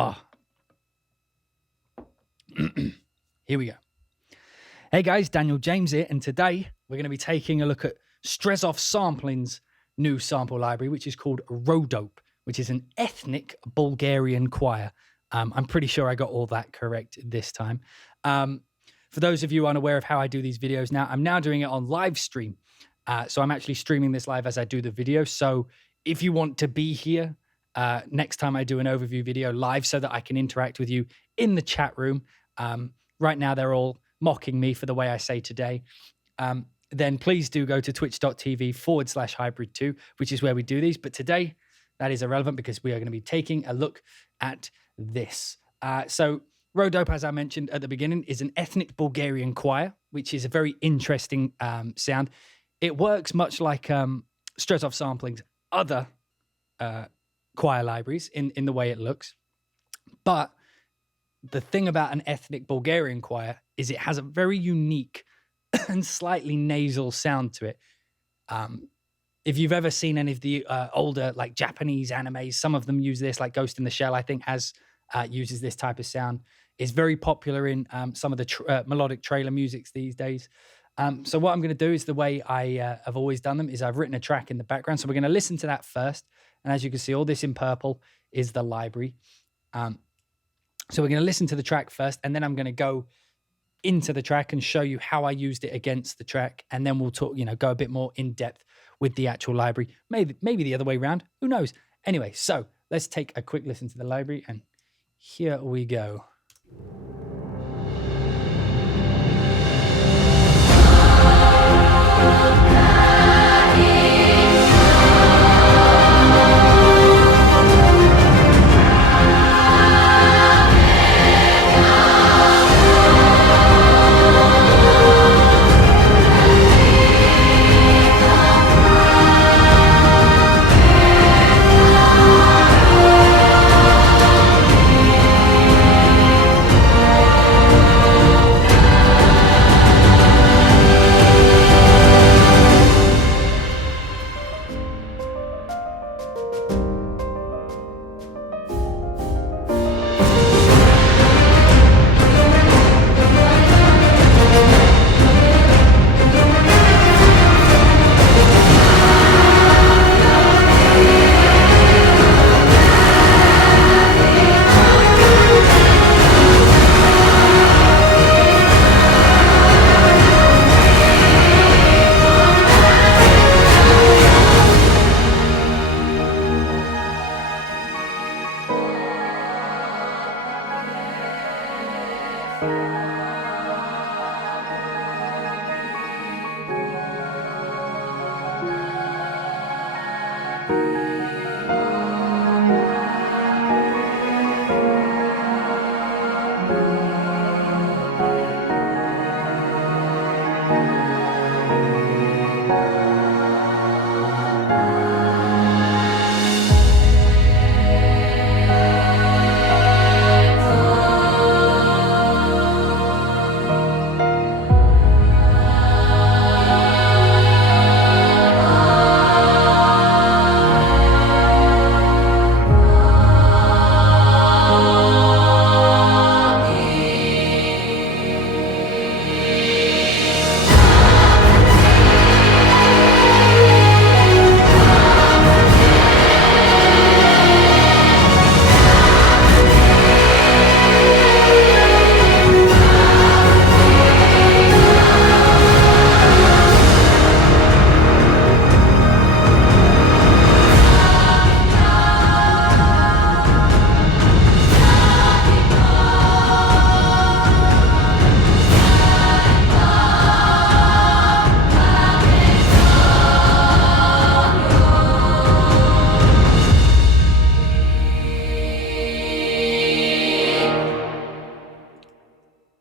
Oh, here we go. Hey guys, Daniel James here, and today we're going to be taking a look at Strezov Sampling's new sample library, which is called Rhodope, which is an ethnic Bulgarian choir. I'm pretty sure I got all that correct this time. For those of you unaware of how I do these videos now, I'm now doing it on live stream. So I'm actually streaming this live as I do the video. So if you want to be here next time I do an overview video live so that I can interact with you in the chat room, right now they're all mocking me for the way I say today, then please do go to twitch.tv/hybrid2, which is where we do these. But today, that is irrelevant because we are going to be taking a look at this. So Rhodope, as I mentioned at the beginning, is an ethnic Bulgarian choir, which is a very interesting sound. It works much like Strezov Sampling's other choir libraries in the way it looks. But the thing about an ethnic Bulgarian choir is it has a very unique and slightly nasal sound to it. If you've ever seen any of the older like Japanese animes, some of them use this, like Ghost in the Shell, I think, uses this type of sound. It's very popular in some of the melodic trailer musics these days. So what I'm going to do is the way I have always done them is I've written a track in the background. So we're going to listen to that first. And as you can see, all this in purple is the library. So we're going to listen to the track first, and then I'm going to go into the track and show you how I used it against the track. And then we'll talk, go a bit more in depth with the actual library. Maybe the other way around. Who knows? Anyway, so let's take a quick listen to the library, and here we go.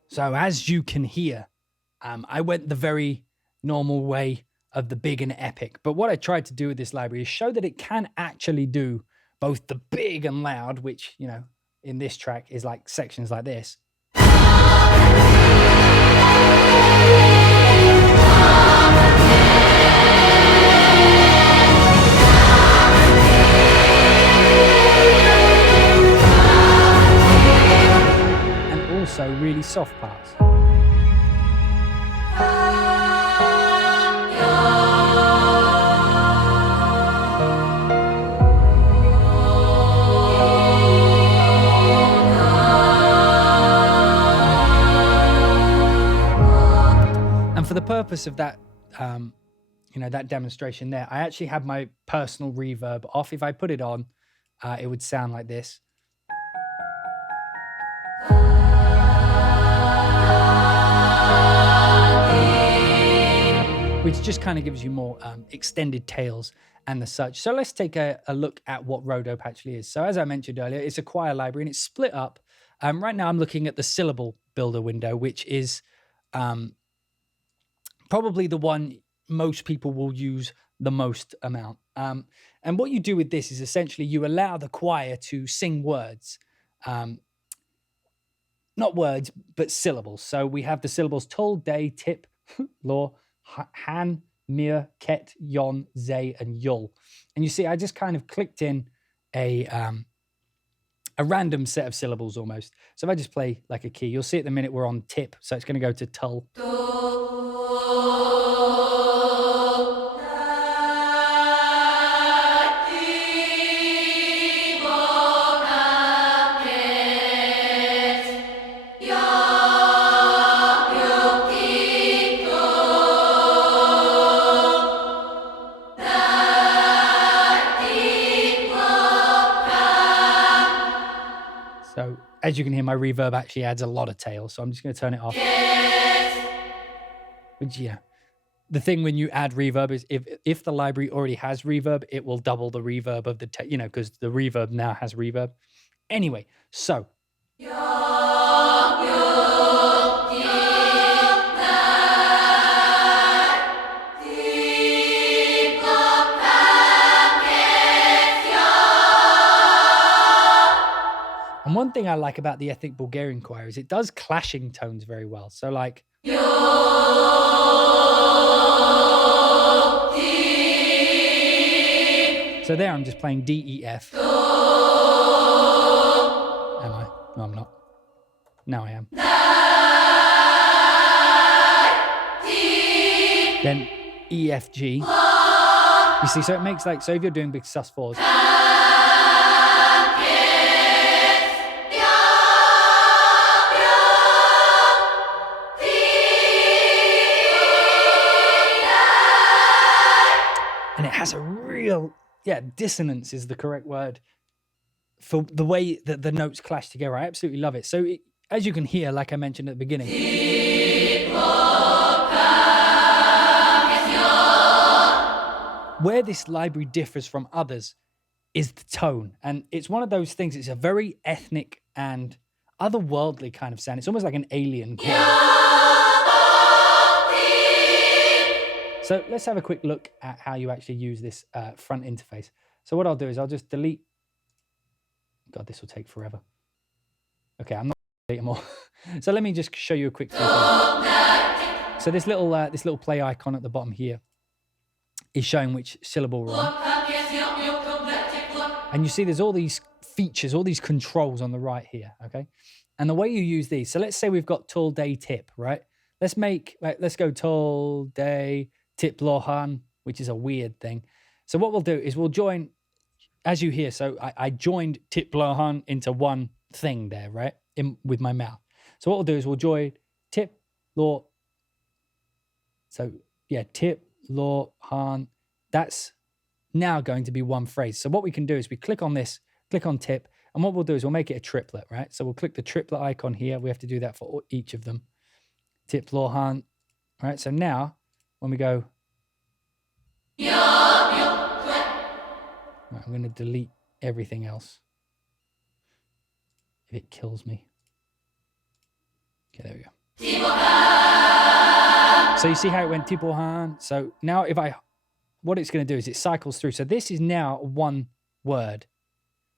So as you can hear, I went the very normal way of the big and epic. But what I tried to do with this library is show that it can actually do both the big and loud, which, in this track is like sections like this. also really soft parts. And for the purpose of that, that demonstration there, I actually have my personal reverb off. If I put it on, it would sound like this. Which just kind of gives you more extended tails and the such. So let's take a look at what Rodope actually is. So as I mentioned earlier, it's a choir library and it's split up. Right now I'm looking at the syllable builder window, which is probably the one most people will use the most amount. And what you do with this is essentially you allow the choir to sing words. Not words, but syllables. So we have the syllables tol, day, tip, law, han, mir, ket, yon, zay, and yul. And you see, I just kind of clicked in a random set of syllables almost. So if I just play like a key, you'll see at the minute we're on tip. So it's going to go to tul. So as you can hear, my reverb actually adds a lot of tail. So I'm just going to turn it off. Which, yeah, the thing when you add reverb is if the library already has reverb, it will double the reverb of the, because the reverb now has reverb. Anyway, so. And one thing I like about the ethnic Bulgarian choir is it does clashing tones very well. So like. So there I'm just playing D, E, F. Am I? No, I'm not. Now I am. Then E, F, G. You see, so it makes like, so if you're doing big sus4s. And it has a real, dissonance is the correct word for the way that the notes clash together. I absolutely love it. So as you can hear, like I mentioned at the beginning, where this library differs from others is the tone. And it's one of those things, it's a very ethnic and otherworldly kind of sound. It's almost like an alien chord. So let's have a quick look at how you actually use this front interface. So what I'll do is I'll just delete. God, this will take forever. Okay, I'm not going to delete them all. So let me just show you a quick few things. So this little play icon at the bottom here is showing which syllable we're on. And you see there's all these features, all these controls on the right here, okay? And the way you use these, so let's say we've got tol, day, tip, right? Let's go tol, day, tip, lohan, which is a weird thing. So what we'll do is we'll join, as you hear, so I joined tip, lohan into one thing there, right? With my mouth. So what we'll do is we'll join tip, law. So yeah, tip, law, han. That's now going to be one phrase. So what we can do is we click on this, click on tip, and what we'll do is we'll make it a triplet, right? So we'll click the triplet icon here. We have to do that for each of them. Tip, law, han. Right, so now when we go, right, I'm going to delete everything else if it kills me. Okay, there we go. So you see how it went Tipohan? So now what it's going to do is it cycles through. So this is now one word.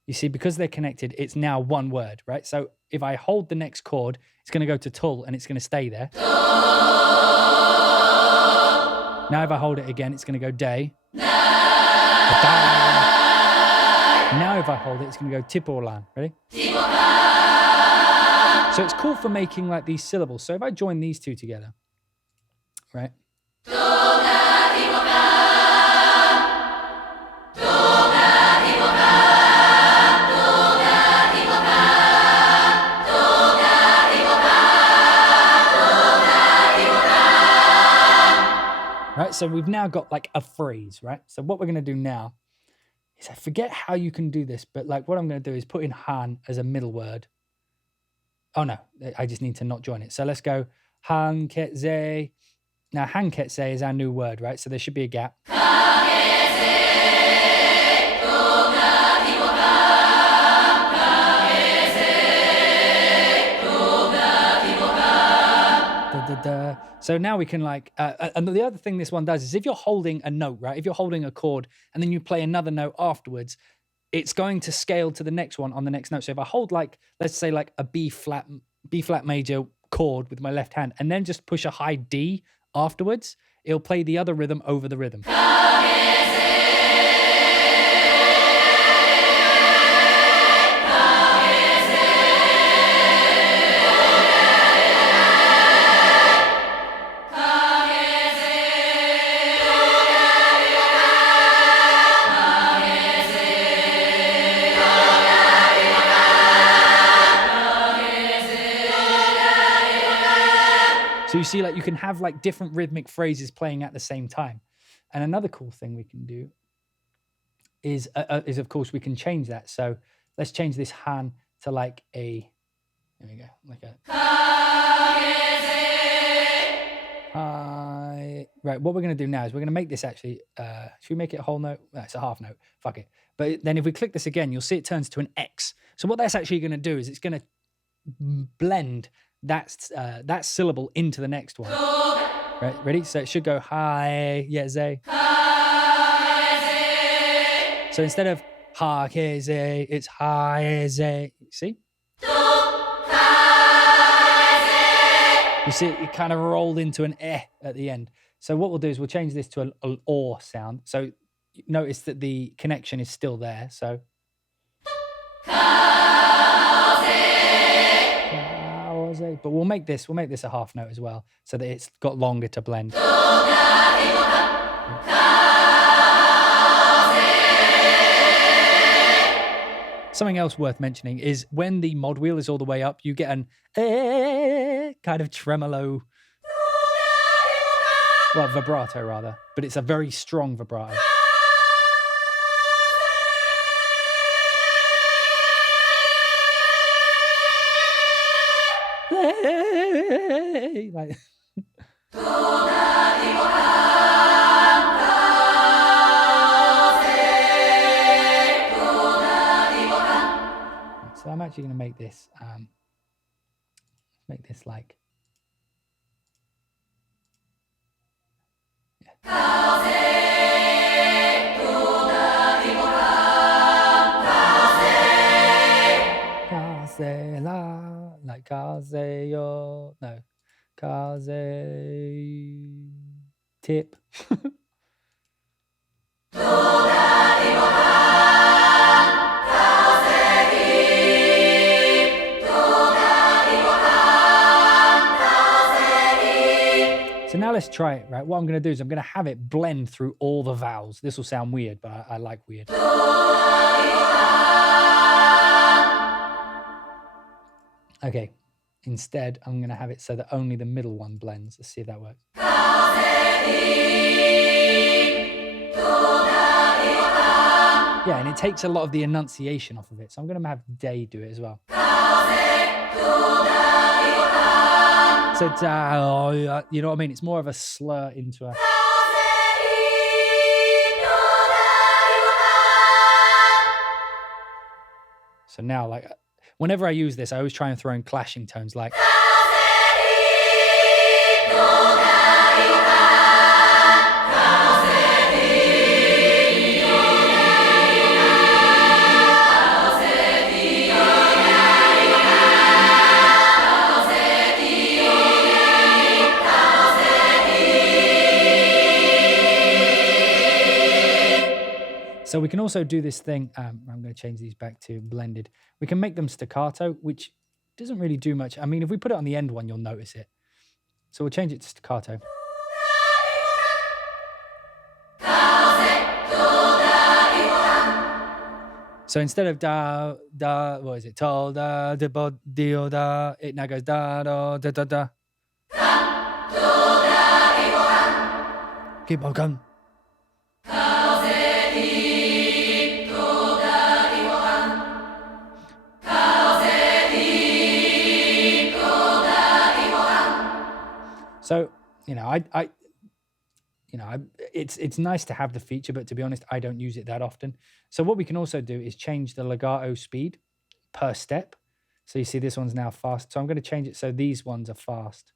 You see, because they're connected, it's now one word, right? So if I hold the next chord, it's going to go to tul and it's going to stay there. Now if I hold it again, it's going to go day. Now if I hold it, it's going to go tipolan. Ready? So So it's cool for making like these syllables. So if I join these two together, right? Right, so we've now got like a phrase, right? So what we're going to do now is I forget how you can do this, but like what I'm going to do is put in han as a middle word. Oh no, I just need to not join it. So let's go han ketse. Now han ketse is our new word, right? So there should be a gap. So now we can like, and the other thing this one does is if you're holding a note, right? If you're holding a chord and then you play another note afterwards, it's going to scale to the next one on the next note. So if I hold like, let's say like a B flat major chord with my left hand and then just push a high D afterwards, it'll play the other rhythm over the rhythm. So you see, like you can have like different rhythmic phrases playing at the same time. And another cool thing we can do is of course we can change that. So let's change this han to like a, there we go, like a. Right, what we're going to do now is we're going to make this actually, should we make it a whole note? No, it's a half note, fuck it. But then if we click this again, you'll see it turns to an X. So what that's actually going to do is it's going to blend that syllable into the next one. Right, ready? So it should go hi, yeah, zay. So instead of ha, ke, zay, it's hi, zay. See? You see, it kind of rolled into an eh at the end. So what we'll do is we'll change this to an or sound. So notice that the connection is still there. So. But we'll make this a half note as well, so that it's got longer to blend. Something else worth mentioning is when the mod wheel is all the way up, you get an kind of tremolo, well, vibrato rather, but it's a very strong vibrato. Like, so I'm actually going to make this like, like kaze yo, no, kaze tip. So now let's try it, right? What I'm going to do is I'm going to have it blend through all the vowels. This will sound weird, but I like weird. Okay, instead, I'm going to have it so that only the middle one blends. Let's see if that works. Yeah, and it takes a lot of the enunciation off of it. So I'm going to have Day do it as well. So, you know what I mean? It's more of a slur into a... So now, like, whenever I use this, I always try and throw in clashing tones like... So we can also do this thing, I'm going to change these back to blended. We can make them staccato, which doesn't really do much. I mean, if we put it on the end one, you'll notice it. So we'll change it to staccato. So instead of da, what is it? Tol, da, di, bo, dio, da, it now goes da, da, da, da. Keep on going. So, it's nice to have the feature, but to be honest, I don't use it that often. So what we can also do is change the legato speed per step. So you see this one's now fast. So I'm going to change it so these ones are fast.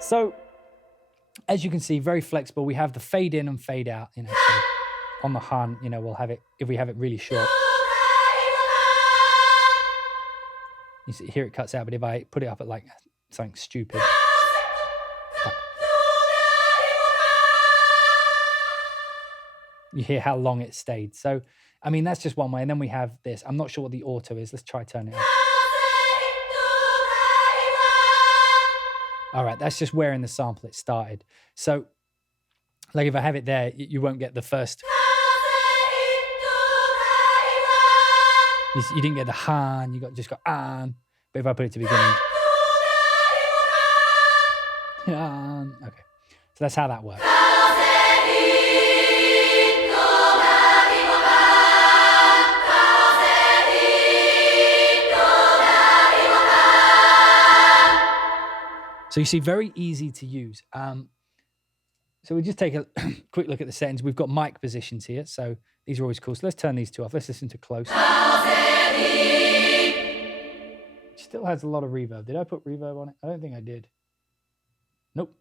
So, as you can see, very flexible. We have the fade in and fade out. So on the Han, we'll have it, if we have it really short. You see, here it cuts out, but if I put it up at like something stupid. You hear how long it stayed. So, I mean, that's just one way. And then we have this. I'm not sure what the auto is. Let's try turn it up. All right, that's just where in the sample it started. So, like if I have it there, you won't get the first. You didn't get the Han, you just got an. But if I put it to beginning. Okay, so that's how that works. So you see, very easy to use. So we just take a quick look at the settings. We've got mic positions here, so these are always cool. So let's turn these two off. Let's listen to close. It still has a lot of reverb. Did I put reverb on it? I don't think I did. Nope.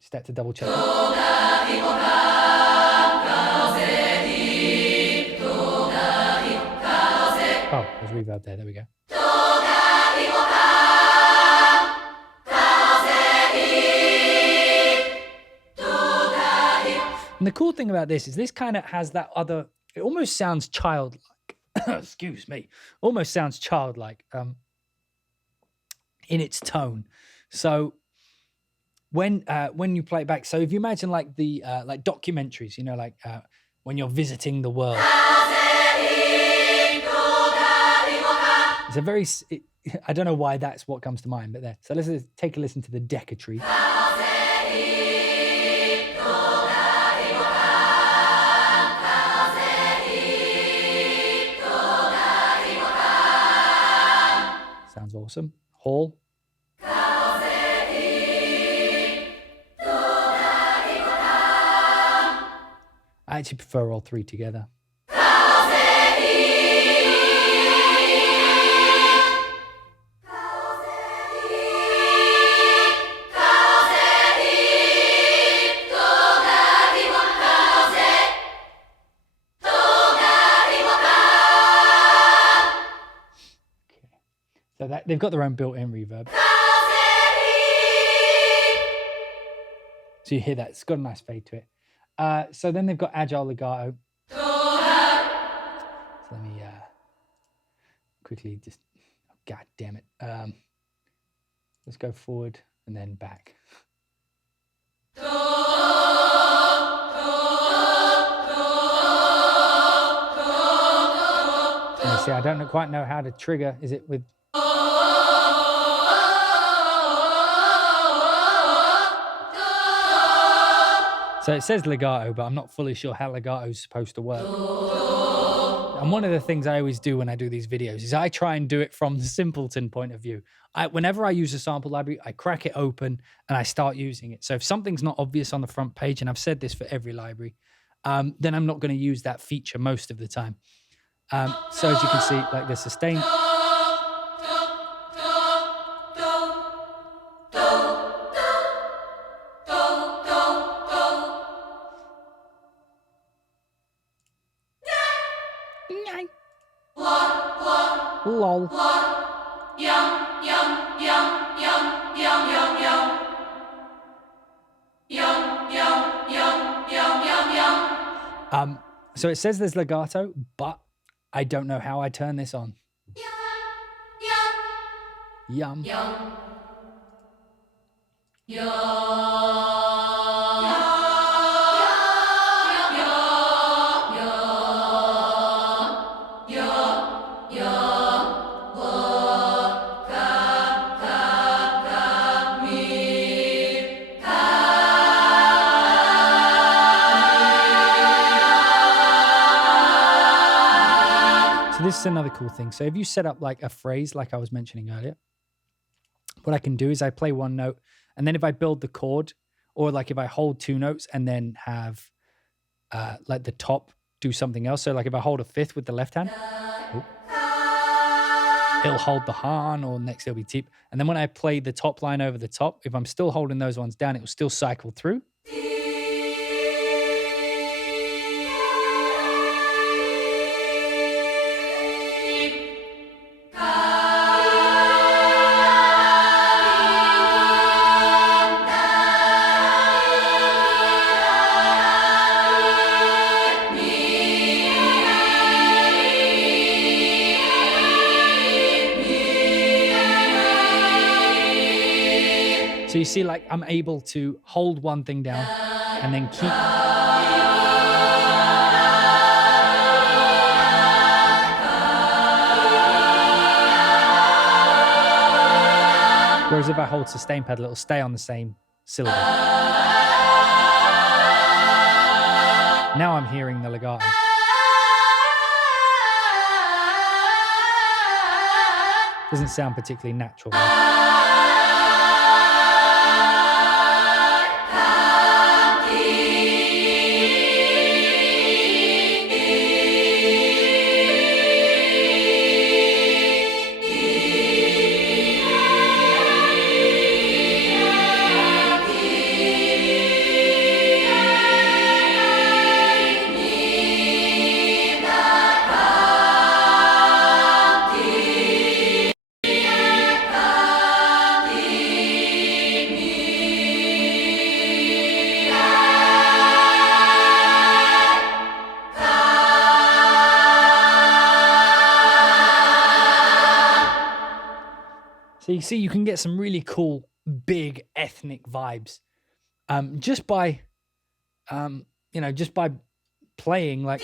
Just had to double check. Oh, there's reverb there. There we go. And the cool thing about this is this kind of has that other, it almost sounds childlike. Excuse me. Almost sounds childlike in its tone. So when you play it back, so if you imagine like the like documentaries, like when you're visiting the world. It's a very, I don't know why that's what comes to mind, but there. So let's take a listen to the Decca-Tree. Sounds awesome. Hall. I actually prefer all three together. So that they've got their own built-in reverb. So you hear that. It's got a nice fade to it. So then they've got agile legato. So let me quickly just, oh, God damn it. Let's go forward and then back. And you see, I don't quite know how to trigger. Is it with... So it says legato, but I'm not fully sure how legato is supposed to work. And one of the things I always do when I do these videos is I try and do it from the simpleton point of view. Whenever I use a sample library, I crack it open and I start using it. So if something's not obvious on the front page, and I've said this for every library, then I'm not going to use that feature most of the time. So as you can see, like the sustain. Lol. So it says there's legato, but I don't know how I turn this on. Yum. So this is another cool thing. So if you set up like a phrase, like I was mentioning earlier, what I can do is I play one note, and then if I build the chord, or like if I hold two notes and then have like the top do something else. So like if I hold a fifth with the left hand, it'll hold the Han, or next it'll be tip. And then when I play the top line over the top, if I'm still holding those ones down, it will still cycle through. So you see, like I'm able to hold one thing down and then keep. Whereas if I hold sustain pedal, it'll stay on the same syllable. Now I'm hearing the legato. Doesn't sound particularly natural. So you see, you can get some really cool, big ethnic vibes just by, just by playing like.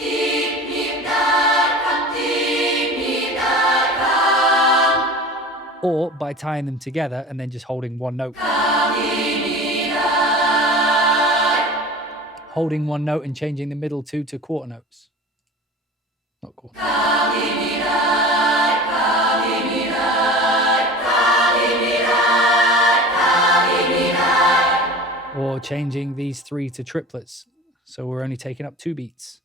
Or by tying them together and then just holding one note. Holding one note and changing the middle two to quarter notes. Not quarter. Or changing these three to triplets. So we're only taking up 2 beats.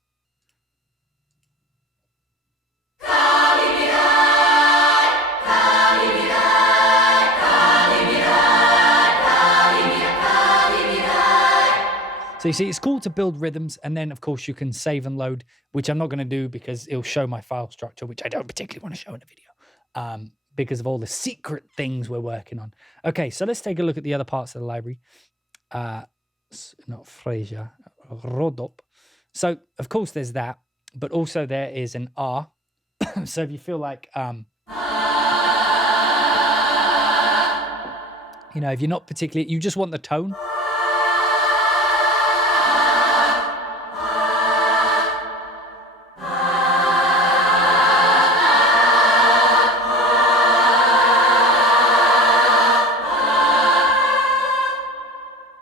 So you see, it's cool to build rhythms, and then of course you can save and load, which I'm not going to do because it'll show my file structure, which I don't particularly want to show in a video because of all the secret things we're working on. Okay, so let's take a look at the other parts of the library. Not Fraser, Rodop. So of course there's that, but also there is an R. So if you feel like, if you're not particularly, you just want the tone.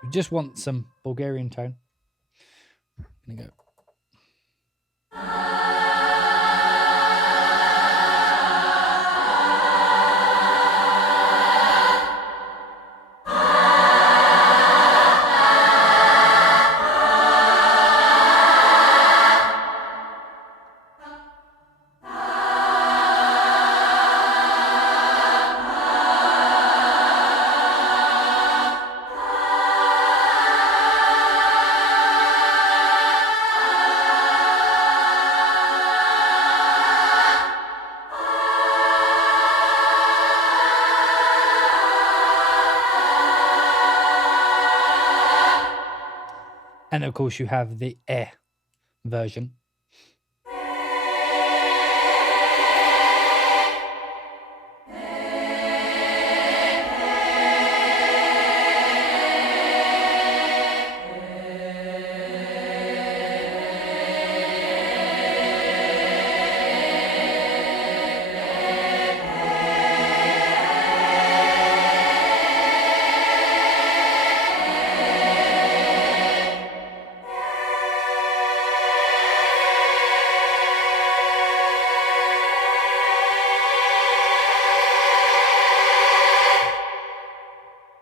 Just want some Bulgarian tone. I'm gonna go. And of course, you have the air version.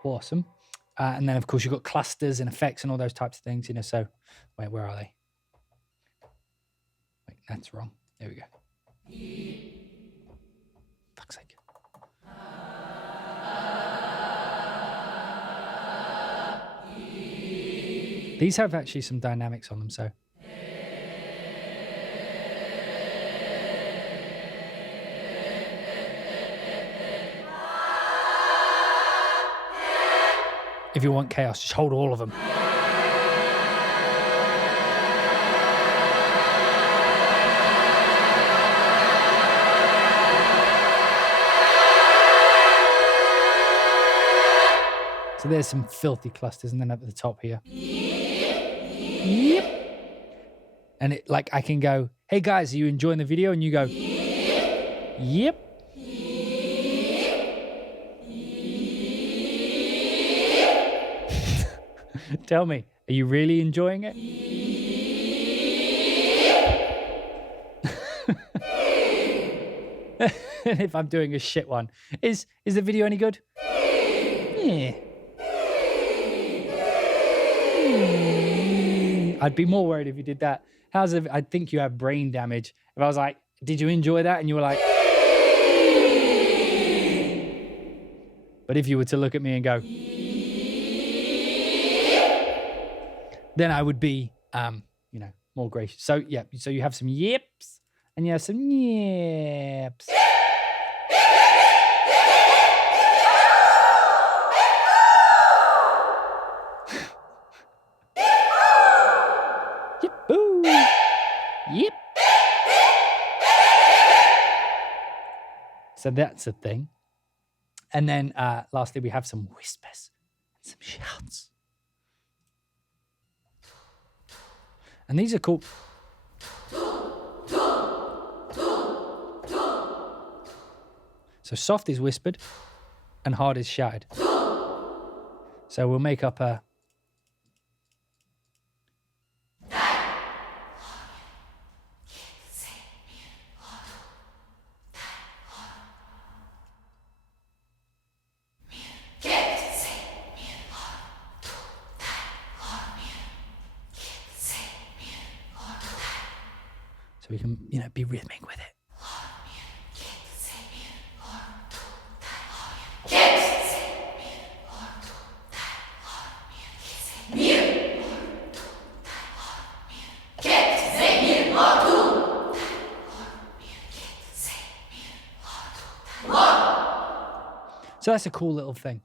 Awesome. And then, of course, you've got clusters and effects and all those types of things, you know. So, wait, where are they? Wait, that's wrong. There we go. Fuck's sake. These have actually some dynamics on them, so. If you want chaos, just hold all of them. So there's some filthy clusters, and then at the top here. Yep. And it, like, I can go, hey guys, are you enjoying the video? And you go, yep. Tell me, are you really enjoying it? And if I'm doing a shit one, is the video any good? Yeah. I'd be more worried if you did that. How's it? I think you have brain damage. If I was like, did you enjoy that? And you were like, but if you were to look at me and go, then I would be, you know, more gracious. So yeah, so you have some yips and you have some yips. Yip, boo. Yip. So that's a thing. And then lastly, we have some whispers and some shouts. And these are cool. So soft is whispered and hard is shouted. So we'll make up a... So we can, you know, be rhythmic with it. So that's a cool little thing.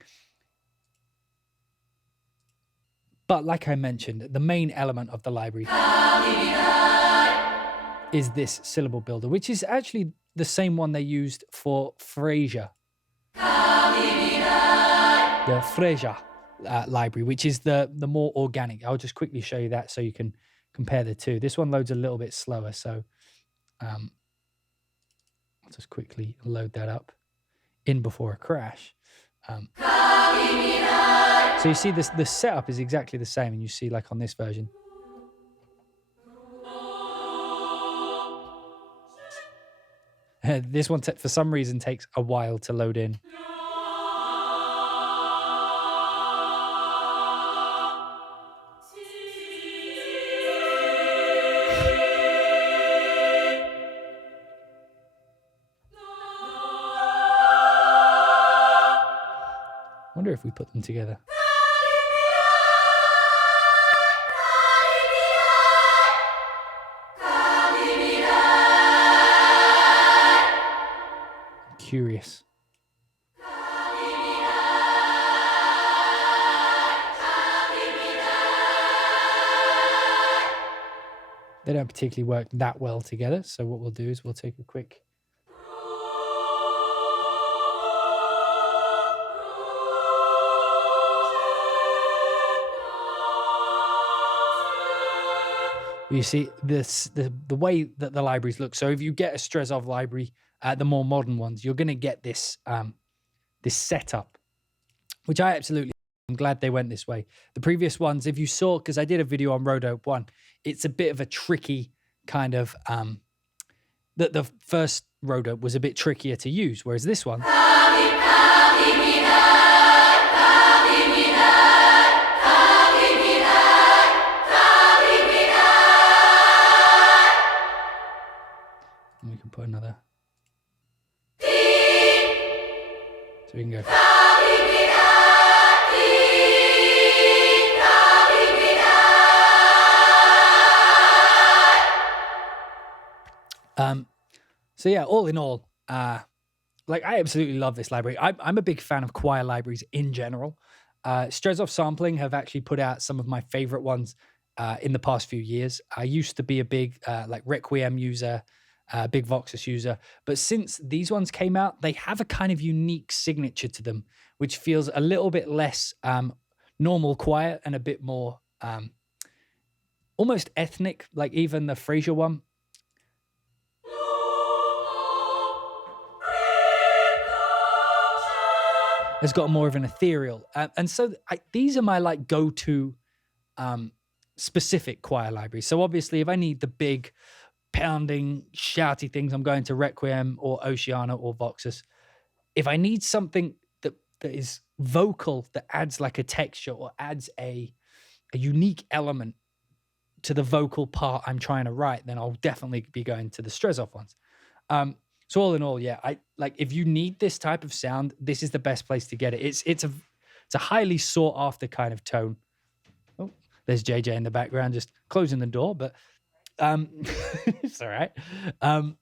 But like I mentioned, the main element of the library is this syllable builder, which is actually the same one they used for Frasier. The Frasier library, which is the more organic. I'll just quickly show you that so you can compare the two. This one loads a little bit slower, so I'll just quickly load that up in before a crash. So you see this, the setup is exactly the same, and you see like on this version. This one, for some reason, takes a while to load in. I wonder if we put them together. Curious. They don't particularly work that well together. So what we'll do is we'll take a quick... You see this, the way that the libraries look. So if you get a Strezov library, the more modern ones, you're going to get this this setup, which I absolutely... I'm glad they went this way. The previous ones, if you saw, because I did a video on Rhodope 1, it's a bit of a tricky kind of... the first Rhodope was a bit trickier to use, whereas this one... And we can put another. So we can go. So yeah, all in all, like I absolutely love this library. I'm a big fan of choir libraries in general. Strezov Sampling have actually put out some of my favorite ones in the past few years. I used to be a big like Requiem user, big Voxus user, but since these ones came out, they have a kind of unique signature to them, which feels a little bit less normal choir and a bit more almost ethnic, like even the Fraser one. Has got more of an ethereal. And so these are my like go-to specific choir libraries. So obviously if I need the big pounding, shouty things, I'm going to Requiem or Oceana or Voxus. If I need something that is vocal, that adds like a texture or adds a unique element to the vocal part I'm trying to write, then I'll definitely be going to the Strezov ones. So all in all, yeah, I like if you need this type of sound, this is the best place to get it. It's a highly sought after kind of tone. Oh, there's JJ in the background just closing the door, but it's all right. I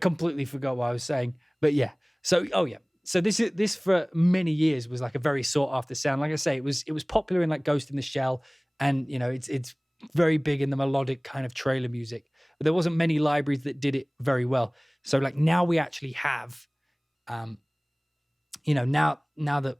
completely forgot what I was saying, but yeah. So so this for many years was like a very sought after sound. Like I say, it was popular in like Ghost in the Shell, and you know it's very big in the melodic kind of trailer music. But there wasn't many libraries that did it very well. So like now we actually have, you know, now that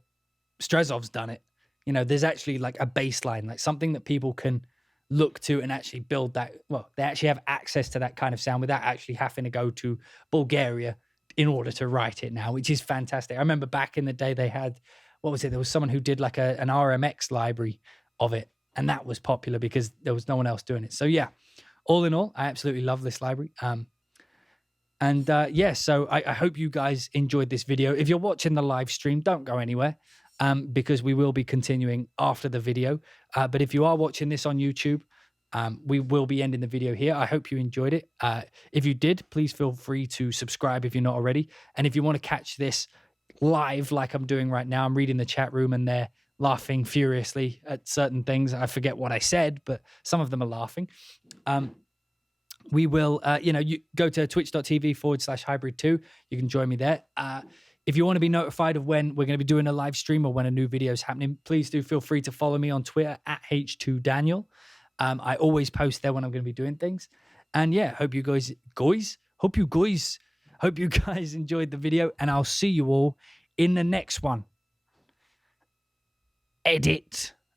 Strezov's done it, you know, there's actually like a baseline, like something that people can look to and actually build that. Well, they actually have access to that kind of sound without actually having to go to Bulgaria in order to write it now, which is fantastic. I remember back in the day they had, what was it? There was someone who did like an RMX library of it. And that was popular because there was no one else doing it. So yeah, all in all, I absolutely love this library. Yeah, so I hope you guys enjoyed this video. If you're watching the live stream, don't go anywhere because we will be continuing after the video. But if you are watching this on YouTube, we will be ending the video here. I hope you enjoyed it. If you did, please feel free to subscribe if you're not already. And if you want to catch this live like I'm doing right now, I'm reading the chat room and they're laughing furiously at certain things. I forget what I said, but some of them are laughing. We will, you go to twitch.tv/hybrid2. You can join me there. If you want to be notified of when we're going to be doing a live stream or when a new video is happening, please do feel free to follow me on Twitter @H2Daniel. I always post there when I'm going to be doing things. And yeah, hope you guys enjoyed the video, and I'll see you all in the next one. Edit.